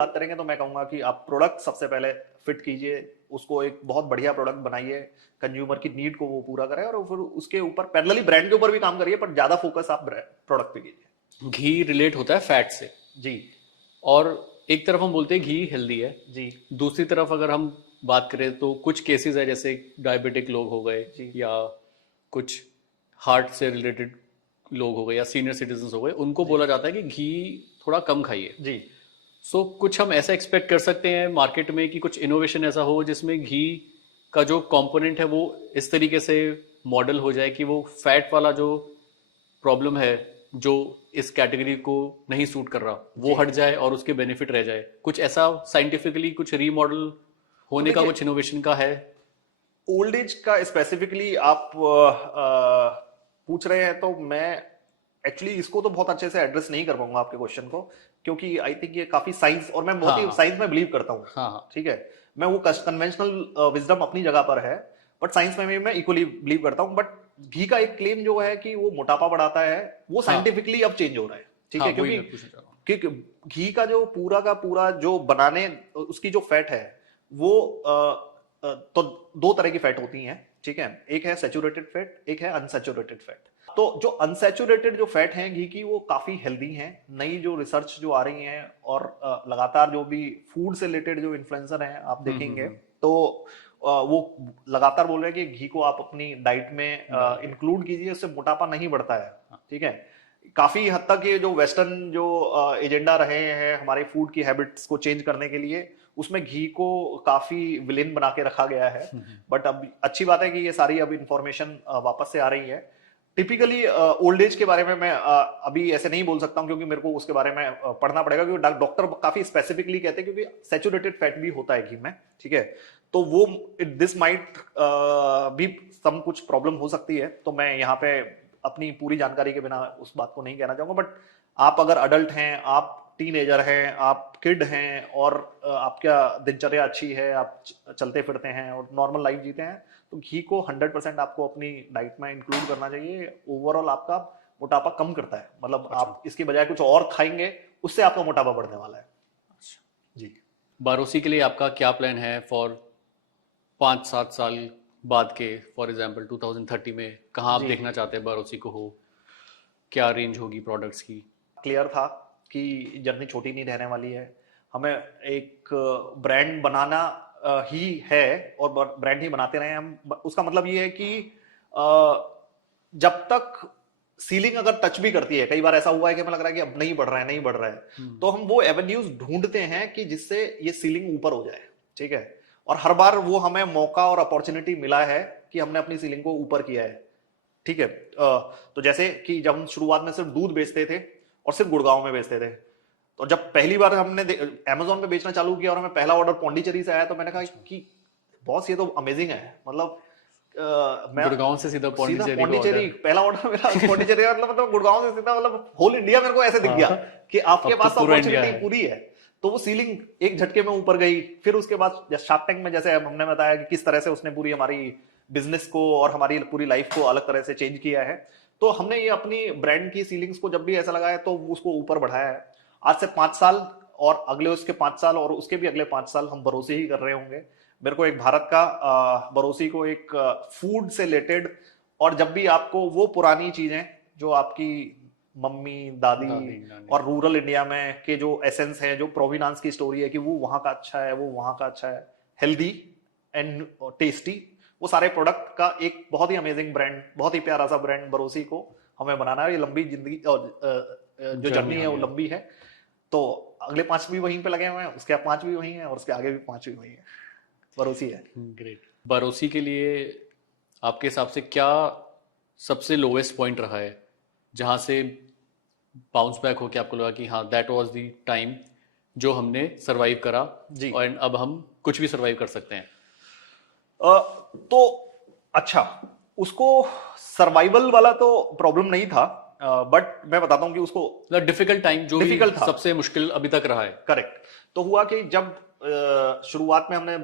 बात करेंगे तो मैं कहूंगा कि आप प्रोडक्ट सबसे पहले फिट कीजिए, उसको एक बहुत बढ़िया प्रोडक्ट बनाइए, कंज्यूमर की नीड को वो पूरा करे, और फिर उसके ऊपर पैरेलली ब्रांड के ऊपर भी काम करिए, पर ज्यादा फोकस आप प्रोडक्ट पे कीजिए। घी रिलेट होता है फैट से। जी। और एक तरफ हम बोलते हैं घी हेल्दी है, जी। दूसरी तरफ अगर हम बात करें तो कुछ केसेस है जैसे डायबिटिक लोग हो गए जी। या कुछ हार्ट से रिलेटेड लोग हो गए या सीनियर सिटीजन हो गए, उनको जी। बोला जाता है कि घी थोड़ा कम खाइए। जी। सो कुछ हम ऐसा एक्सपेक्ट कर सकते हैं मार्केट में कि कुछ इनोवेशन ऐसा हो जिसमें घी का जो कंपोनेंट है वो इस तरीके से मॉडल हो जाए कि वो फैट वाला जो प्रॉब्लम है जो इस कैटेगरी को नहीं सूट कर रहा वो जी। हट जाए और उसके बेनिफिट रह जाए। कुछ ऐसा साइंटिफिकली कुछ रीमॉडल तो होने का देखिए, कुछ इनोवेशन का है? ओल्ड एज का स्पेसिफिकली आप पूछ रहे हैं, तो मैं एक्चुअली इसको तो बहुत अच्छे से एड्रेस नहीं कर पाऊंगा आपके क्वेश्चन को, क्योंकि आई थिंक ये काफी साइंस, और मैं बहुत हाँ ही हाँ साइंस में बिलीव करता हूँ। हाँ हाँ। ठीक है, मैं वो कन्वेंशनल विजडम अपनी जगह पर है, बट साइंस में भी मैं इक्वली बिलीव करता हूँ। बट घी का एक क्लेम जो है कि वो मोटापा बढ़ाता है, वो हाँ साइंटिफिकली अब चेंज हो रहा है। ठीक हाँ है, वही क्योंकि मैं पूछना चाह रहा हूँ। घी का जो पूरा का पूरा जो बनाने, उसकी जो फैट है वो तो दो तरह की फैट होती हैं। ठीक है, एक है सैचुरेटेड फैट, एक है अनसैचुरेटेड फैट। तो जो अनसैचुरेटेड जो फैट हैं घी की, वो काफी हेल्दी हैं। नई जो रिसर्च जो आ रही हैं, और लगातार जो भी फूड से रिलेटेड जो इन्फ्लुएंसर हैं आप देखेंगे, तो वो लगातार बोल रहे हैं कि घी को आप अपनी डाइट में इंक्लूड कीजिए, उससे मोटापा नहीं बढ़ता है। ठीक है, काफी हद तक ये जो वेस्टर्न जो एजेंडा रहे हैं हमारे फूड की हैबिट्स को चेंज करने के लिए, उसमें घी को काफी विलेन बना के रखा गया है। बट अब अच्छी बात है कि ये सारी अब इंफॉर्मेशन वापस से आ रही है। टिपिकली ओल्ड एज के बारे में मैं अभी ऐसे नहीं बोल सकता हूँ, क्योंकि मेरे को उसके बारे में पढ़ना पड़ेगा, क्योंकि डॉक्टर काफी स्पेसिफिकली कहते हैं, क्योंकि सैचुरेटेड फैट भी होता है घी में। ठीक है, तो वो दिस माइट भी सम कुछ प्रॉब्लम हो सकती है। तो मैं यहाँ पे अपनी पूरी जानकारी के बिना उस बात को नहीं कहना चाहूंगा। बट आप अगर अडल्ट हैं, आप टीनेजर हैं, आप किड हैं, और आपका दिनचर्या अच्छी है, आप चलते फिरते हैं और नॉर्मल लाइफ जीते हैं, तो घी को 100% आपको अपनी डाइट में इंक्लूड करना चाहिए। ओवरऑल आपका मोटापा कम करता है, मतलब अच्छा। आप इसके बजाय कुछ और खाएंगे, उससे आपका मोटापा बढ़ने वाला है। अच्छा, जी। बारोसी के लिए आपका क्या प्लान है फॉर 5-7 साल बाद के, फॉर एग्जाम्पल 2030 में कहाँ आप जी, देखना चाहते हैं बारोसी को हो? क्या रेंज होगी प्रोडक्ट्स की? क्लियर था कि जर्नी छोटी नहीं रहने वाली है। हमें एक ब्रांड बनाना ही है, और ब्रांड ही बनाते रहे हम। उसका मतलब ये है कि जब तक सीलिंग अगर टच भी करती है, कई बार ऐसा हुआ है कि हमें लग रहा है कि अब नहीं बढ़ रहा है, नहीं बढ़ रहा है, तो हम वो एवेन्यूज ढूंढते हैं कि जिससे ये सीलिंग ऊपर हो जाए। ठीक है, और हर बार वो हमें मौका और अपॉर्चुनिटी मिला है कि हमने अपनी सीलिंग को ऊपर किया है। ठीक है, तो जैसे कि जब हम शुरुआत में सिर्फ दूध बेचते थे और सिर्फ गुड़गांव में बेचते थे, तो जब पहली बार हमने अमेजोन पे बेचना चालू किया और हमें पहला ऑर्डर पौंडीचेरी से आया, तो मैंने कहा कि बॉस ये तो अमेजिंग है। मतलब मैं गुड़गांव से सीधा सीधा पौंडीचेरी का पौंडीचेरी, ऑर्डर? पहला ऑर्डर मेरा पौंडीचेरी, मतलब गुड़गांव से सीधा, मतलब होल इंडिया मेरे को ऐसे दिख गया कि आपके अब तो पास पूरा इंडिया अपॉर्चुनिटी है। पूरी है। तो वो सीलिंग एक झटके में ऊपर गई। फिर उसके बाद शार्क टैंक में जैसे हमने बताया कि किस तरह से उसने पूरी हमारी बिजनेस को और हमारी पूरी लाइफ को अलग तरह से चेंज किया है। तो हमने ये अपनी ब्रांड की सीलिंग्स को जब भी ऐसा लगा है, तो उसको ऊपर बढ़ाया है। आज से 5 साल, और अगले उसके 5 साल, और उसके भी अगले 5 साल हम भरोसे ही कर रहे होंगे। मेरे को एक भारत का भरोसे को एक फूड से रिलेटेड, और जब भी आपको वो पुरानी चीजें जो आपकी मम्मी दादी दादी नानी। और रूरल इंडिया में के जो एसेंस है, जो प्रोविनांस की स्टोरी है कि वो वहां का अच्छा है, वो वहां का अच्छा है, हेल्दी एंड टेस्टी, वो सारे प्रोडक्ट का एक बहुत ही अमेजिंग ब्रांड, बहुत ही प्यारा सा ब्रांड बरोसी को हमें बनाना है। ये लंबी जिंदगी और जो जर्नी है वो लंबी है। तो अगले 5 भी वहीं पे लगे हुए हैं, उसके 5 भी वहीं हैं, और उसके आगे भी 5 भी वहीं है। बरोसी है। ग्रेट। बारोसी के लिए आपके हिसाब से क्या सबसे लोवेस्ट पॉइंट रहा है जहां से बाउंस बैक होके आपको लगा कि हाँ दैट वाज द टाइम जो हमने सरवाइव करा जी। और अब हम कुछ भी सरवाइव कर सकते हैं? तो अच्छा, उसको सर्वाइवल वाला तो प्रॉब्लम नहीं था, बट मैं बताता हूँ कि उसको डिफिकल्ट टाइम जो भी डिफिकल्ट था। सबसे मुश्किल अभी तक रहा है। करेक्ट। तो हुआ कि जब शुरुआत में हमने